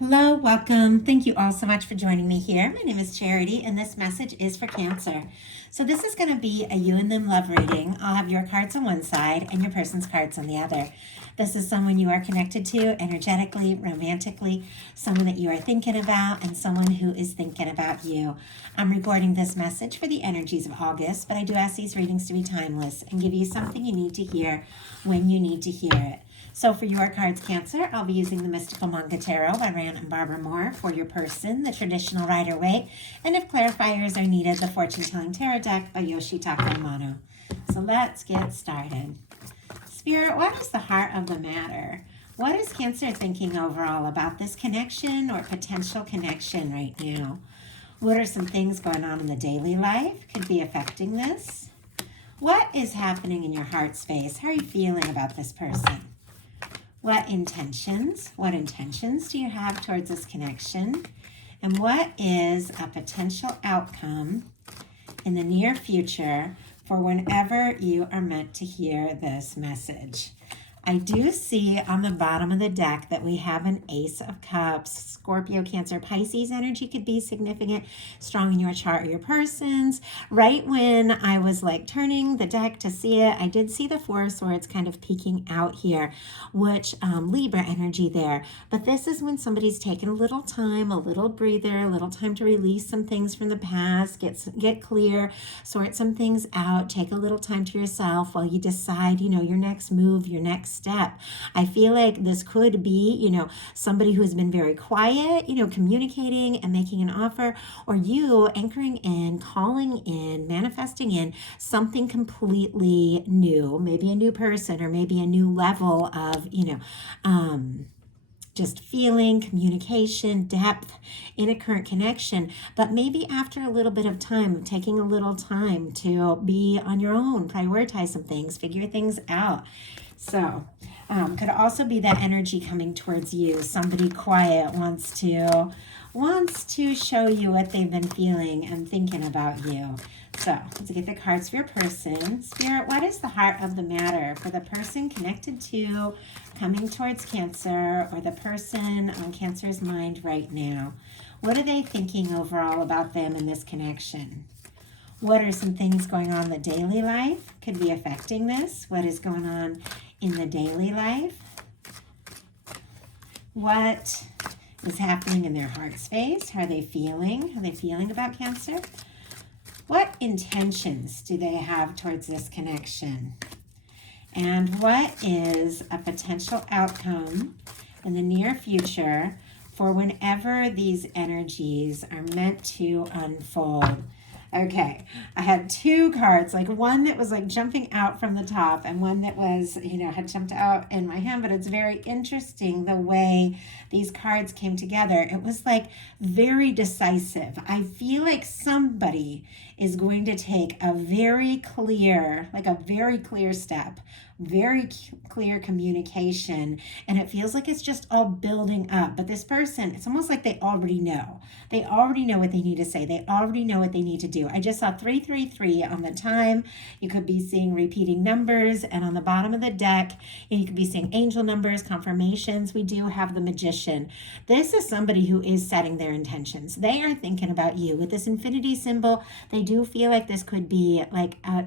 Hello, welcome. Thank you all so much for joining me here. My name is Charity, and this message is for Cancer. So, this is going to be a you and them love reading. I'll have your cards on one side and your person's cards on the other. This is someone you are connected to energetically, romantically, someone that you are thinking about, and someone who is thinking about you. I'm recording this message for the energies of August, but I do ask these readings to be timeless and give you something you need to hear when you need to hear it. So for your cards, Cancer, I'll be using the Mystical Manga Tarot by Ran and Barbara Moore. For your person, the Traditional Rider-Waite. And if clarifiers are needed, the Fortune Telling Tarot Deck by Yoshitaka Amano. So let's get started. Spirit, what is the heart of the matter? What is Cancer thinking overall about this connection or potential connection right now? What are some things going on in the daily life could be affecting this? What is happening in your heart space? How are you feeling about this person? What intentions do you have towards this connection? And what is a potential outcome in the near future for whenever you are meant to hear this message? I do see on the bottom of the deck that we have an Ace of Cups. Scorpio, Cancer, Pisces energy could be significant, strong in your chart or your person's. Right when I was like turning the deck to see it, I did see the Four of Swords kind of peeking out here, which Libra energy there. But this is when somebody's taken a little time, a little breather, a little time to release some things from the past, get clear, sort some things out, take a little time to yourself while you decide, your next move, your next step. I feel like this could be, somebody who has been very quiet, communicating and making an offer, or you anchoring in, calling in, manifesting in something completely new, maybe a new person or maybe a new level of, just feeling, communication, depth in a current connection, but maybe after a little bit of time, taking a little time to be on your own, prioritize some things, figure things out. So, could also be that energy coming towards you. Somebody quiet wants to show you what they've been feeling and thinking about you. So, let's get the cards for your person. Spirit, what is the heart of the matter for the person connected to, coming towards Cancer, or the person on Cancer's mind right now? What are they thinking overall about them in this connection? What are some things going on in the daily life could be affecting this? What is going on in the daily life? What is happening in their heart space? How are they feeling? How are they feeling about Cancer? What intentions do they have towards this connection? And what is a potential outcome in the near future for whenever these energies are meant to unfold? Okay, I had two cards, like one that was like jumping out from the top and one that was, had jumped out in my hand, but it's very interesting the way these cards came together. It was like very decisive. I feel like somebody is going to take a very clear step, very clear communication, and it feels like it's just all building up. But this person, it's almost like they already know. They already know what they need to say. They already know what they need to do. I just saw 333 on the time. You could be seeing repeating numbers, and on the bottom of the deck, you could be seeing angel numbers, confirmations. We do have the Magician. This is somebody who is setting their intentions. They are thinking about you. With this infinity symbol, they do feel like this could be like a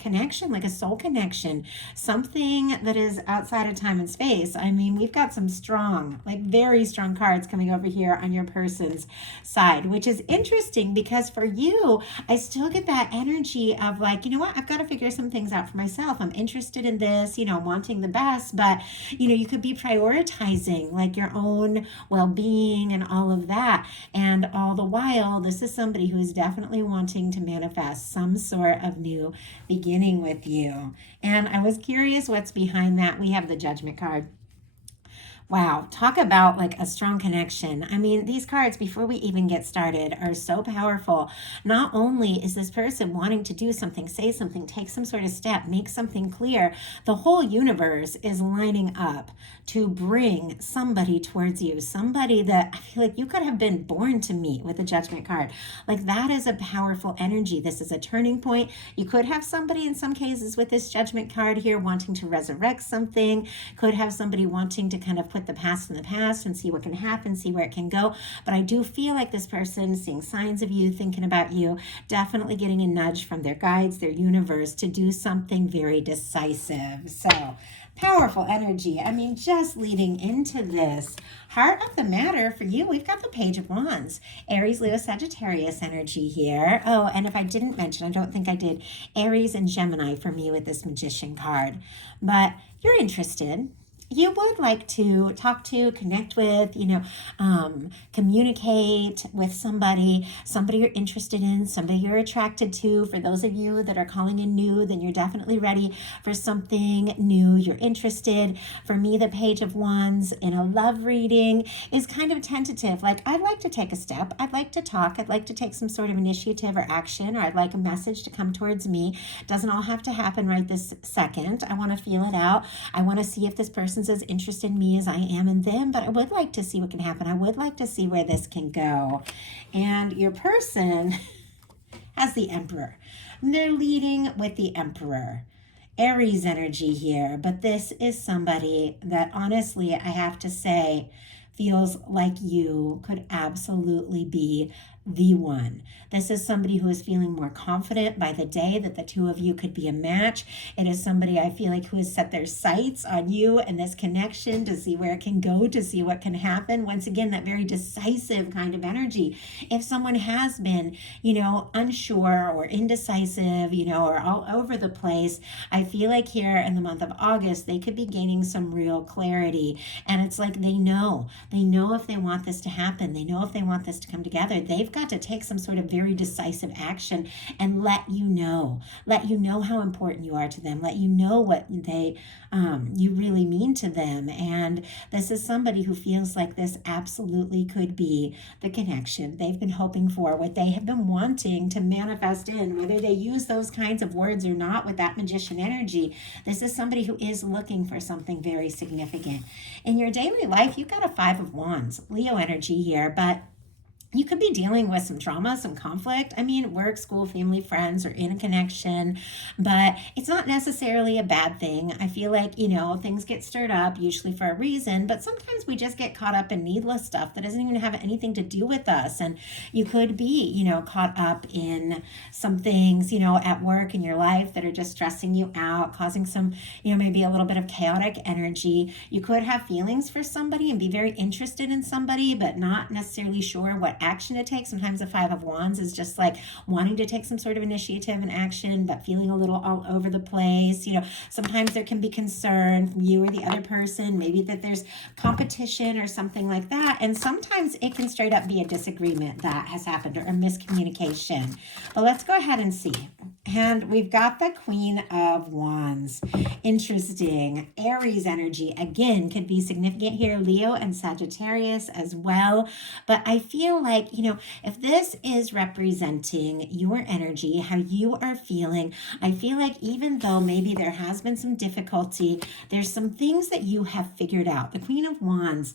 connection, like a soul connection, something that is outside of time and space. I mean, we've got some strong, like very strong cards coming over here on your person's side, which is interesting because for you, I still get that energy of like, you know what, I've got to figure some things out for myself. I'm interested in this, wanting the best, but you could be prioritizing like your own well-being and all of that. And all the while, this is somebody who is definitely wanting to manifest some sort of new beginning with you. And I was curious what's behind that. We have the Judgment card. Wow, talk about like a strong connection. I mean, these cards, before we even get started, are so powerful. Not only is this person wanting to do something, say something, take some sort of step, make something clear, the whole universe is lining up to bring somebody towards you, somebody that I feel like you could have been born to meet with the Judgment card. Like that is a powerful energy. This is a turning point. You could have somebody in some cases with this Judgment card here wanting to resurrect something, could have somebody wanting to kind of put put the past in the past and see what can happen, see where it can go. But I do feel like this person seeing signs of you, thinking about you, definitely getting a nudge from their guides, their universe to do something very decisive. So powerful energy. I mean, just leading into this heart of the matter for you, we've got the Page of Wands, Aries, Leo, Sagittarius energy here. Oh, and if I didn't mention, I don't think I did, Aries and Gemini for me with this Magician card. But you're interested. You would like to talk to, connect with, communicate with somebody you're interested in, somebody you're attracted to. For those of you that are calling in new, then you're definitely ready for something new. You're interested. For me, the Page of Wands in a love reading is kind of tentative. Like, I'd like to take a step. I'd like to talk. I'd like to take some sort of initiative or action, or I'd like a message to come towards me. Doesn't all have to happen right this second. I want to feel it out. I want to see if this person's as interested in me as I am in them, but I would like to see what can happen. I would like to see where this can go. And your person has the Emperor. And they're leading with the Emperor. Aries energy here, but this is somebody that honestly, I have to say, feels like you could absolutely be the one. This is somebody who is feeling more confident by the day that the two of you could be a match. It is somebody I feel like who has set their sights on you and this connection to see where it can go, to see what can happen. Once again, that very decisive kind of energy. If someone has been, unsure or indecisive, or all over the place, I feel like here in the month of August, they could be gaining some real clarity. And it's like they know if they want this to happen. They know if they want this to come together. They've got to take some sort of very decisive action and let you know how important you are to them, let you know what you really mean to them. And this is somebody who feels like this absolutely could be the connection they've been hoping for, what they have been wanting to manifest in, whether they use those kinds of words or not with that Magician energy. This is somebody who is looking for something very significant. In your daily life, you've got a Five of Wands, Leo energy here, but you could be dealing with some trauma, some conflict. I mean, work, school, family, friends, or in a connection, but it's not necessarily a bad thing. I feel like, things get stirred up, usually for a reason, but sometimes we just get caught up in needless stuff that doesn't even have anything to do with us. And you could be, caught up in some things, at work in your life that are just stressing you out, causing some, maybe a little bit of chaotic energy. You could have feelings for somebody and be very interested in somebody, but not necessarily sure what action to take. Sometimes the Five of Wands is just like wanting to take some sort of initiative and action, but feeling a little all over the place. Sometimes there can be concern from you or the other person, maybe that there's competition or something like that. And sometimes it can straight up be a disagreement that has happened or a miscommunication. But let's go ahead and see. And we've got the Queen of Wands. Interesting. Aries energy, again, could be significant here. Leo and Sagittarius as well. But I feel like, if this is representing your energy, how you are feeling, I feel like even though maybe there has been some difficulty, there's some things that you have figured out. The Queen of Wands,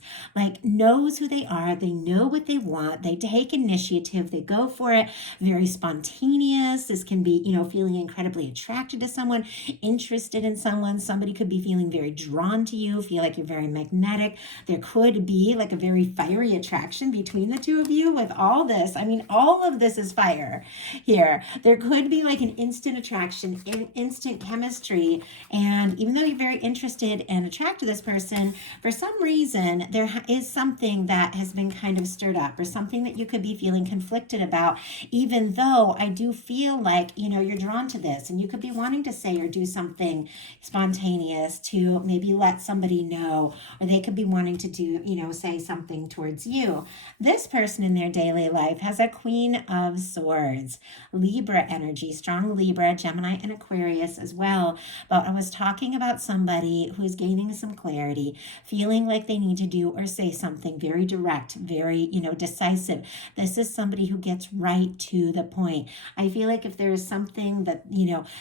knows who they are. They know what they want. They take initiative. They go for it. Very spontaneous. This can be, feeling incredibly attracted to someone, interested in someone. Somebody could be feeling very drawn to you, feel like you're very magnetic. There could be like a very fiery attraction between the two of you with all this. I mean, all of this is fire here. There could be like an instant attraction, instant chemistry. And even though you're very interested and attracted to this person, for some reason, there is something that has been kind of stirred up or something that you could be feeling conflicted about, even though I do feel like, you're drawn to this and you could be wanting to say or do something spontaneous to maybe let somebody know, or they could be wanting to do, say something towards you. This person in their daily life has a Queen of Swords, Libra energy, strong Libra, Gemini, and Aquarius as well. But I was talking about somebody who's gaining some clarity, feeling like they need to do or say something very direct, very, decisive. This is somebody who gets right to the point. I feel like if there is something that,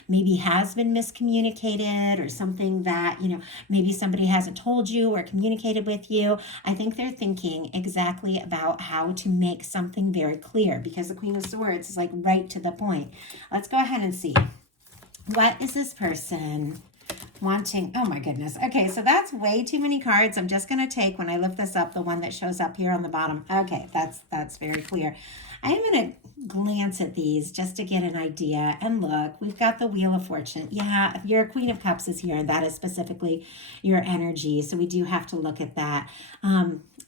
maybe has been miscommunicated or something that, maybe somebody hasn't told you or communicated with you, I think they're thinking exactly about how to make something very clear, because the Queen of Swords is right to the point. Let's go ahead and see. What is this person wanting, oh my goodness. Okay, so that's way too many cards. I'm just going to take, when I lift this up, the one that shows up here on the bottom. Okay, that's very clear. I'm going to glance at these just to get an idea. And look, we've got the Wheel of Fortune. Yeah, your Queen of Cups is here, and that is specifically your energy. So we do have to look at that.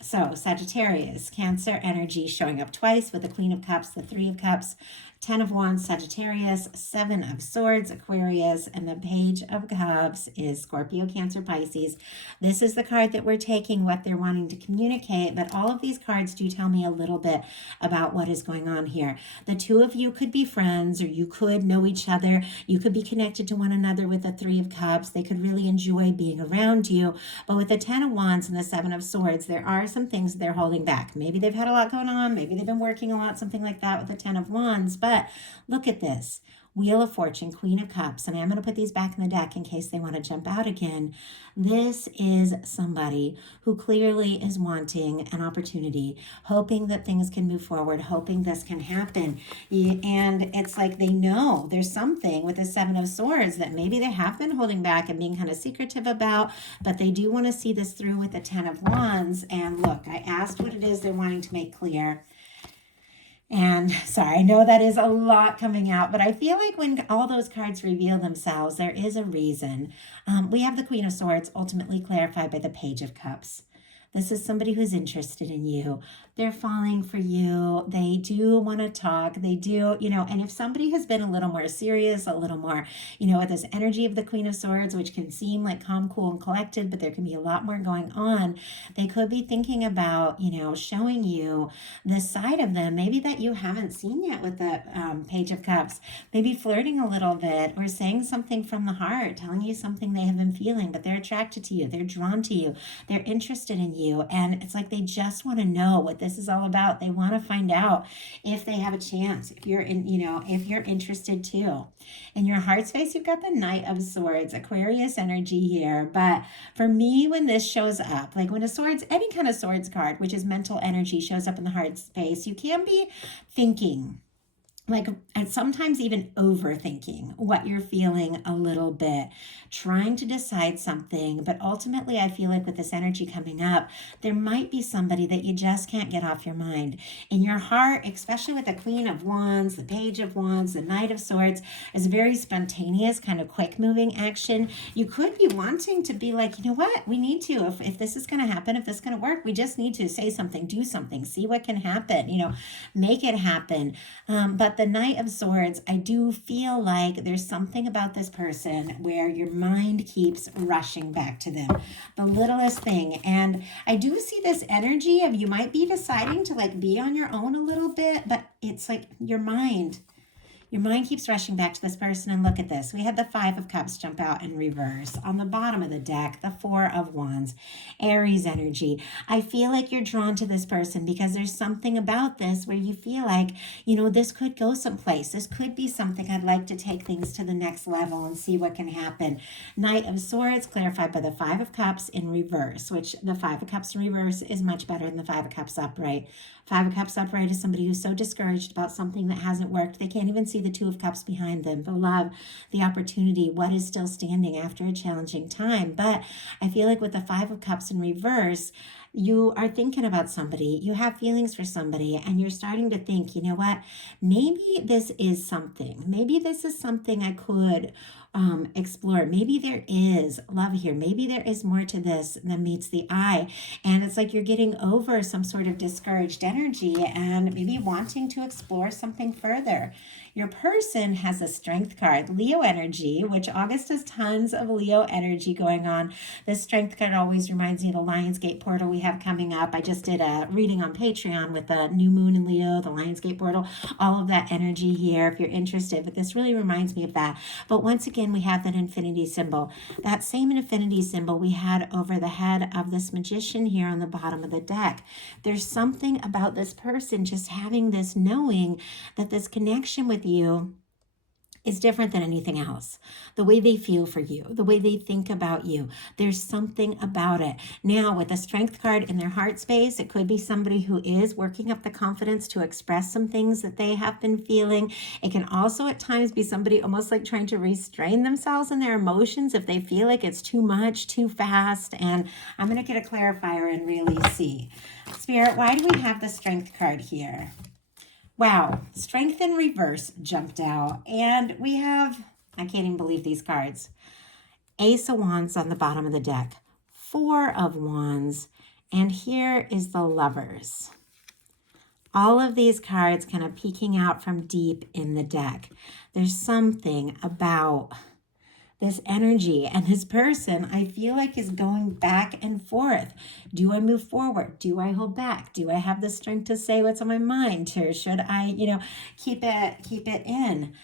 So Sagittarius, Cancer energy showing up twice with the Queen of Cups, the Three of Cups, 10 of Wands, Sagittarius, 7 of Swords, Aquarius, and the Page of Cups is Scorpio, Cancer, Pisces. This is the card that we're taking, what they're wanting to communicate, but all of these cards do tell me a little bit about what is going on here. The two of you could be friends, or you could know each other. You could be connected to one another with the Three of Cups. They could really enjoy being around you. But with the 10 of Wands and the 7 of Swords, there are some things they're holding back. Maybe they've had a lot going on. Maybe they've been working a lot, something like that with the 10 of Wands. But look at this. Wheel of Fortune, Queen of Cups, and I'm going to put these back in the deck in case they want to jump out again. This is somebody who clearly is wanting an opportunity, hoping that things can move forward, hoping this can happen. And it's like they know there's something with the 7 of Swords that maybe they have been holding back and being kind of secretive about, but they do want to see this through with the 10 of Wands. And look, I asked what it is they're wanting to make clear. And sorry, I know that is a lot coming out, but I feel like when all those cards reveal themselves, there is a reason. We have the Queen of Swords ultimately clarified by the Page of Cups. This is somebody who's interested in you. They're falling for you. They do want to talk. They do, and if somebody has been a little more serious, a little more, with this energy of the Queen of Swords, which can seem like calm, cool, and collected, but there can be a lot more going on. They could be thinking about, showing you this side of them, maybe that you haven't seen yet with the Page of Cups, maybe flirting a little bit or saying something from the heart, telling you something they have been feeling, but they're attracted to you. They're drawn to you. They're interested in you. And it's like they just want to know what this is all about. They want to find out if they have a chance, if you're if you're interested too. In your heart space, you've got the Knight of Swords, Aquarius energy here. But for me, when this shows up, like when a swords, any kind of swords card, which is mental energy, shows up in the heart space, you can be thinking, and sometimes even overthinking what you're feeling a little bit, trying to decide something. But ultimately, I feel like with this energy coming up, there might be somebody that you just can't get off your mind. In your heart, especially with the Queen of Wands, the Page of Wands, the Knight of Swords, is very spontaneous, kind of quick moving action. You could be wanting to be like, we need to, if this is going to happen, if this is going to work, we just need to say something, do something, see what can happen, make it happen. But the Knight of Swords, I do feel like there's something about this person where your mind keeps rushing back to them, the littlest thing. And I do see this energy of you might be deciding to be on your own a little bit, but it's like your mind keeps rushing back to this person. And look at this. We had the 5 of Cups jump out in reverse. On the bottom of the deck, the 4 of Wands, Aries energy. I feel like you're drawn to this person because there's something about this where you feel like, this could go someplace. This could be something I'd like to take things to the next level and see what can happen. Knight of Swords clarified by the 5 of Cups in reverse, which the 5 of Cups in reverse is much better than the 5 of Cups upright. 5 of Cups upright is somebody who's so discouraged about something that hasn't worked. They can't even see the 2 of Cups behind them, the love, the opportunity, what is still standing after a challenging time. But I feel like with the 5 of Cups in reverse, you are thinking about somebody, you have feelings for somebody, and you're starting to think, maybe this is something. Maybe this is something I could explore. Maybe there is love here. Maybe there is more to this than meets the eye. And it's like you're getting over some sort of discouraged energy and maybe wanting to explore something further. Your person has a Strength card, Leo energy, which August has tons of Leo energy going on. This Strength card always reminds me of the Lionsgate portal we have coming up. I just did a reading on Patreon with the new moon in Leo, the Lionsgate portal, all of that energy here if you're interested. But this really reminds me of that. But once again, we have that infinity symbol. That same infinity symbol we had over the head of this magician here on the bottom of the deck. There's something about this person just having this knowing that this connection with you is different than anything else. The way they feel for you, the way they think about you, there's something about it. Now, with the Strength card in their heart space, it could be somebody who is working up the confidence to express some things that they have been feeling. It can also at times be somebody almost like trying to restrain themselves in their emotions if they feel like it's too much, too fast. And I'm going to get a clarifier and really see. Spirit, why do we have the Strength card here? Wow, Strength in reverse jumped out. And we have, I can't even believe these cards. Ace of Wands on the bottom of the deck. Four of Wands. And here is the Lovers. All of these cards kind of peeking out from deep in the deck. There's something about this energy, and this person I feel like is going back and forth. Do I move forward? Do I hold back? Do I have the strength to say what's on my mind? Or should I, keep it in?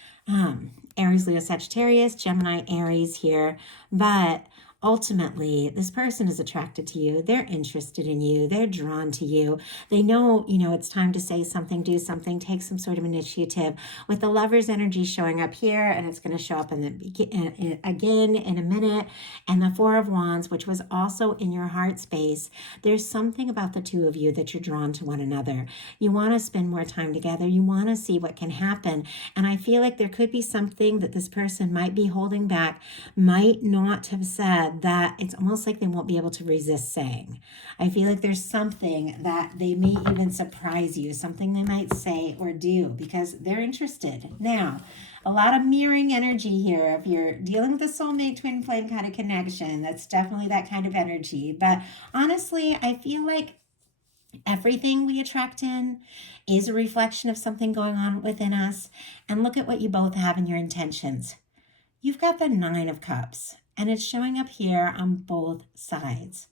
Aries, Leo, Sagittarius, Gemini, Aries here. But ultimately, this person is attracted to you. They're interested in you. They're drawn to you. They know, it's time to say something, do something, take some sort of initiative. With the Lover's energy showing up here, and it's going to show up again in a minute, and the Four of Wands, which was also in your heart space, there's something about the two of you that you're drawn to one another. You want to spend more time together. You want to see what can happen. And I feel like there could be something that this person might be holding back, might not have said, that it's almost like they won't be able to resist saying. I feel like there's something that they may even surprise you, something they might say or do because they're interested. Now, a lot of mirroring energy here. If you're dealing with a soulmate twin flame kind of connection, that's definitely that kind of energy. But honestly, I feel like everything we attract in is a reflection of something going on within us. And look at what you both have in your intentions. You've got the Nine of Cups. And it's showing up here on both sides.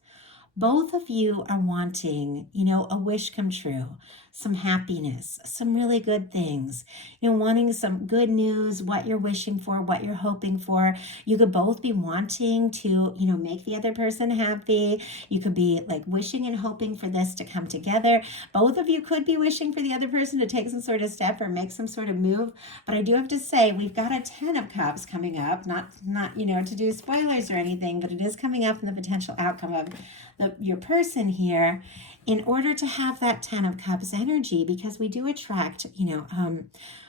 Both of you are wanting, a wish come true, some happiness, some really good things, wanting some good news, what you're wishing for, what you're hoping for. You could both be wanting to, make the other person happy. You could be like wishing and hoping for this to come together. Both of you could be wishing for the other person to take some sort of step or make some sort of move. But I do have to say, we've got a 10 of Cups coming up, not to do spoilers or anything, but it is coming up in the potential outcome of your person here, in order to have that 10 of Cups energy, because we do attract,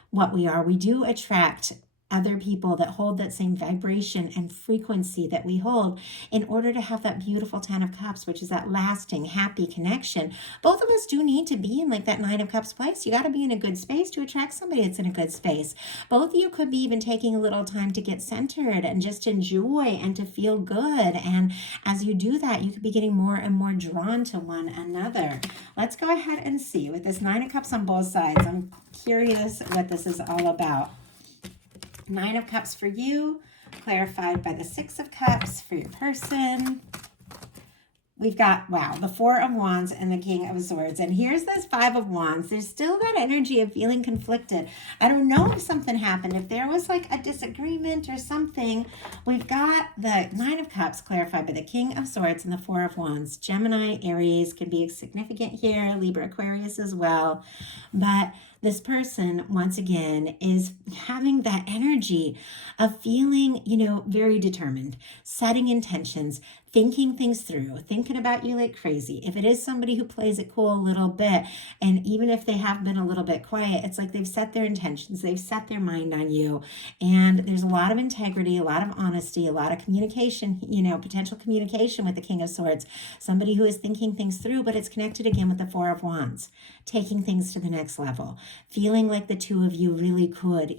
what we are. We do attract other people that hold that same vibration and frequency that we hold in order to have that beautiful 10 of Cups, which is that lasting, happy connection. Both of us do need to be in like that 9 of Cups place. You got to be in a good space to attract somebody that's in a good space. Both of you could be even taking a little time to get centered and just enjoy and to feel good. And as you do that, you could be getting more and more drawn to one another. Let's go ahead and see with this 9 of Cups on both sides. I'm curious what this is all about. 9 of Cups for you, clarified by the 6 of Cups for your person. We've got, the 4 of Wands and the King of Swords. And here's this 5 of Wands. There's still that energy of feeling conflicted. I don't know if something happened, if there was like a disagreement or something. We've got the 9 of Cups clarified by the King of Swords and the 4 of Wands. Gemini, Aries can be significant here. Libra, Aquarius as well. But this person, once again, is having that energy of feeling, very determined, setting intentions, thinking things through, thinking about you like crazy. If it is somebody who plays it cool a little bit, and even if they have been a little bit quiet, it's like they've set their intentions, they've set their mind on you, and there's a lot of integrity, a lot of honesty, a lot of communication, potential communication with the King of Swords, somebody who is thinking things through, but it's connected again with the 4 of Wands, taking things to the next level, feeling like the two of you really could,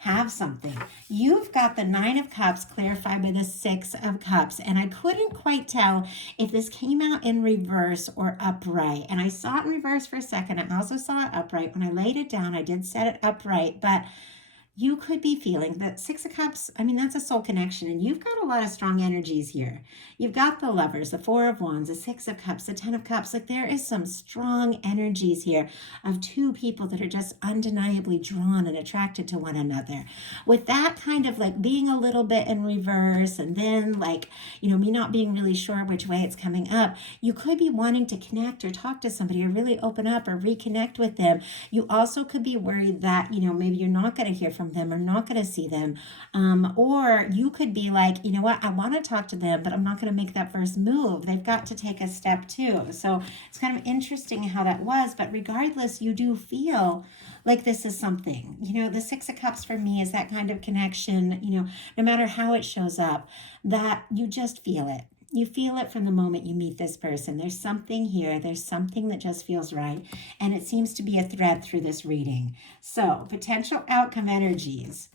have something. You've got the 9 of Cups clarified by the 6 of Cups, and I couldn't quite tell if this came out in reverse or upright. And I saw it in reverse for a second. I also saw it upright. When I laid it down, I did set it upright, but you could be feeling that 6 of Cups, that's a soul connection, and you've got a lot of strong energies here. You've got the Lovers, the 4 of Wands, the 6 of Cups, the 10 of Cups. Like there is some strong energies here of two people that are just undeniably drawn and attracted to one another. With that kind of like being a little bit in reverse, and then me not being really sure which way it's coming up, you could be wanting to connect or talk to somebody or really open up or reconnect with them. You also could be worried that, maybe you're not going to hear from from them or not going to see them. Or you could be like, you know what, I want to talk to them, but I'm not going to make that first move. They've got to take a step too. So it's kind of interesting how that was. But regardless, you do feel like this is something. The Six of Cups for me is that kind of connection, no matter how it shows up, that you just feel it. You feel it from the moment you meet this person. There's something here. There's something that just feels right. And it seems to be a thread through this reading. So, potential outcome energies.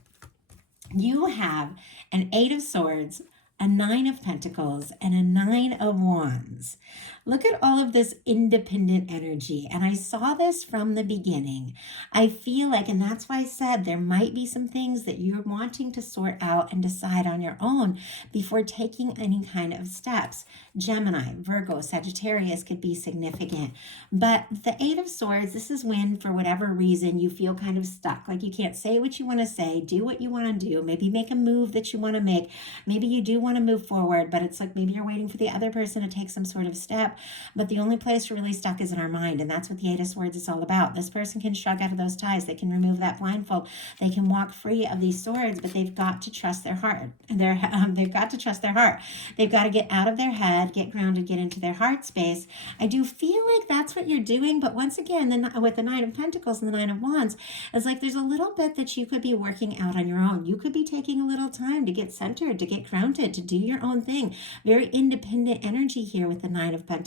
You have an 8 of Swords, a 9 of Pentacles, and a 9 of Wands. Look at all of this independent energy. And I saw this from the beginning. I feel like, and that's why I said there might be some things that you're wanting to sort out and decide on your own before taking any kind of steps. Gemini, Virgo, Sagittarius could be significant. But the 8 of Swords, this is when, for whatever reason, you feel kind of stuck. Like you can't say what you want to say, do what you want to do, maybe make a move that you want to make. Maybe you do want to move forward, but it's like maybe you're waiting for the other person to take some sort of step. But the only place we're really stuck is in our mind. And that's what the 8 of Swords is all about. This person can shrug out of those ties. They can remove that blindfold. They can walk free of these swords, but they've got to trust their heart. They've got to trust their heart. They've got to get out of their head, get grounded, get into their heart space. I do feel like that's what you're doing. But once again, with the 9 of Pentacles and the 9 of Wands, it's like there's a little bit that you could be working out on your own. You could be taking a little time to get centered, to get grounded, to do your own thing. Very independent energy here with the 9 of Pentacles.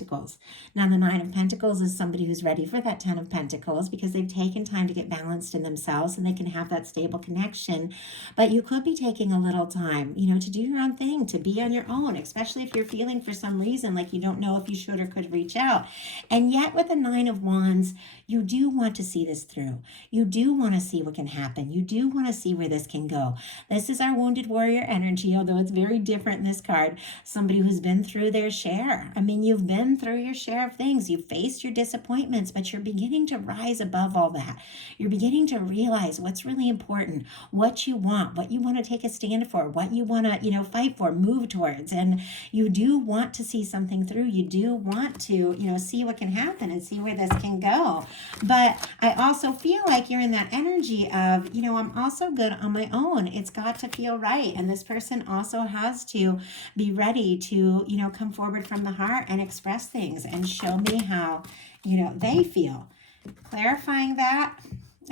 Now, the 9 of Pentacles is somebody who's ready for that 10 of Pentacles because they've taken time to get balanced in themselves and they can have that stable connection. But you could be taking a little time, to do your own thing, to be on your own, especially if you're feeling for some reason like you don't know if you should or could reach out. And yet with the 9 of Wands, you do want to see this through. You do want to see what can happen. You do want to see where this can go. This is our wounded warrior energy, although it's very different in this card. Somebody who's been through their share. I mean, you've been through your share of things. You've faced your disappointments, but you're beginning to rise above all that. You're beginning to realize what's really important, what you want to take a stand for, what you want to, fight for, move towards. And you do want to see something through. You do want to, see what can happen and see where this can go. But I also feel like you're in that energy of, I'm also good on my own. It's got to feel right. And this person also has to be ready to, come forward from the heart and express things and show me how, they feel. Clarifying that.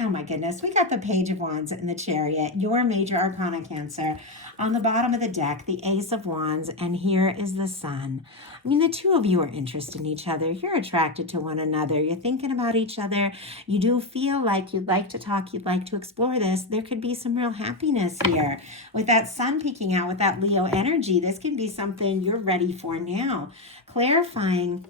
Oh my goodness, we got the Page of Wands in the Chariot, your major arcana, Cancer. On the bottom of the deck, the Ace of Wands, and here is the Sun. I mean, the two of you are interested in each other. You're attracted to one another. You're thinking about each other. You do feel like you'd like to talk, you'd like to explore this. There could be some real happiness here. With that Sun peeking out, with that Leo energy, this can be something you're ready for now. Clarifying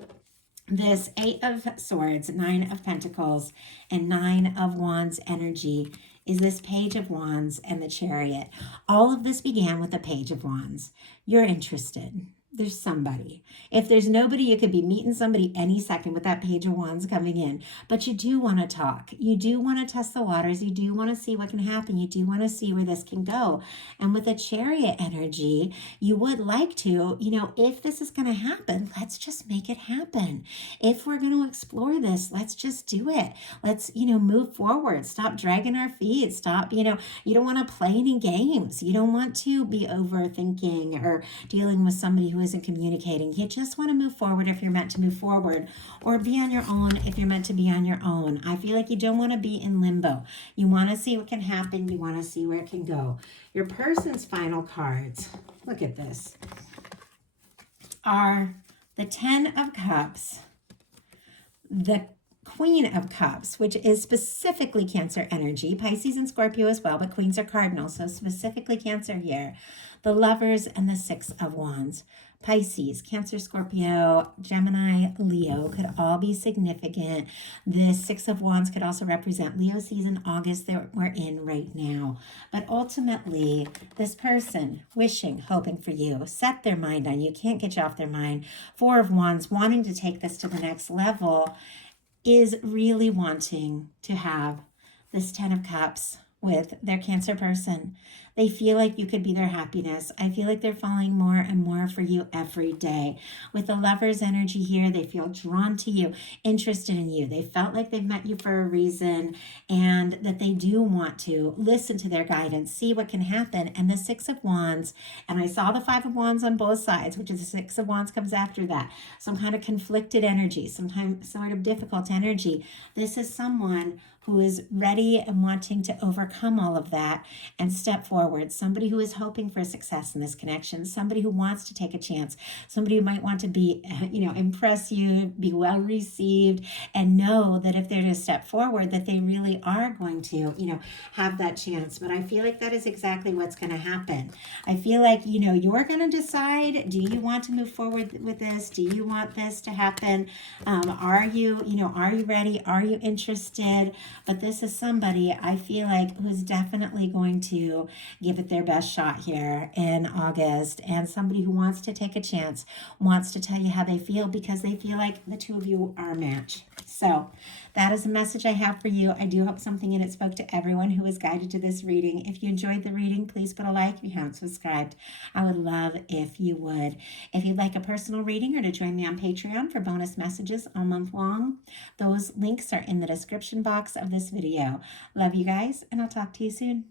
this 8 of Swords, 9 of Pentacles, and 9 of Wands energy is this Page of Wands and the Chariot. All of this began with the Page of Wands. You're interested. There's somebody. If there's nobody, you could be meeting somebody any second with that Page of Wands coming in. But you do want to talk. You do want to test the waters. You do want to see what can happen. You do want to see where this can go. And with the Chariot energy, you would like to, if this is going to happen, let's just make it happen. If we're going to explore this, let's just do it. Let's, move forward. Stop dragging our feet. Stop, you don't want to play any games. You don't want to be overthinking or dealing with somebody who isn't communicating. You just want to move forward if you're meant to move forward, or be on your own if you're meant to be on your own. I feel like you don't want to be in limbo. You want to see what can happen. You want to see where it can go. Your person's final cards, look at this, are the 10 of Cups, the Queen of Cups, which is specifically Cancer energy, Pisces and Scorpio as well, but Queens are cardinal, so specifically Cancer here, the Lovers, and the 6 of Wands. Pisces, Cancer, Scorpio, Gemini, Leo could all be significant. The 6 of Wands could also represent Leo season, August, that we're in right now. But ultimately, this person wishing, hoping for you, set their mind on you, can't get you off their mind. 4 of Wands, wanting to take this to the next level, is really wanting to have this 10 of Cups with their Cancer person. They feel like you could be their happiness. I feel like they're falling more and more for you every day. With the Lover's energy here, they feel drawn to you, interested in you. They felt like they've met you for a reason, and that they do want to listen to their guidance, see what can happen. And the Six of Wands, and I saw the Five of Wands on both sides, which is the Six of Wands comes after that. Some kind of conflicted energy, sometimes sort of difficult energy. This is someone who is ready and wanting to overcome all of that and step forward. Somebody who is hoping for success in this connection, somebody who wants to take a chance, somebody who might want to be, impress you, be well received, and know that if they're to step forward, that they really are going to, have that chance. But I feel like that is exactly what's going to happen. I feel like, you're going to decide, do you want to move forward with this? Do you want this to happen? Are you ready? Are you interested? But this is somebody I feel like who's definitely going to give it their best shot here in August, and somebody who wants to take a chance, wants to tell you how they feel because they feel like the two of you are a match. So that is a message I have for you. I do hope something in it spoke to everyone who was guided to this reading. If you enjoyed the reading, please put a like. If you haven't subscribed, I would love if you would. If you'd like a personal reading or to join me on Patreon for bonus messages all month long, those links are in the description box of this video. Love you guys, and I'll talk to you soon.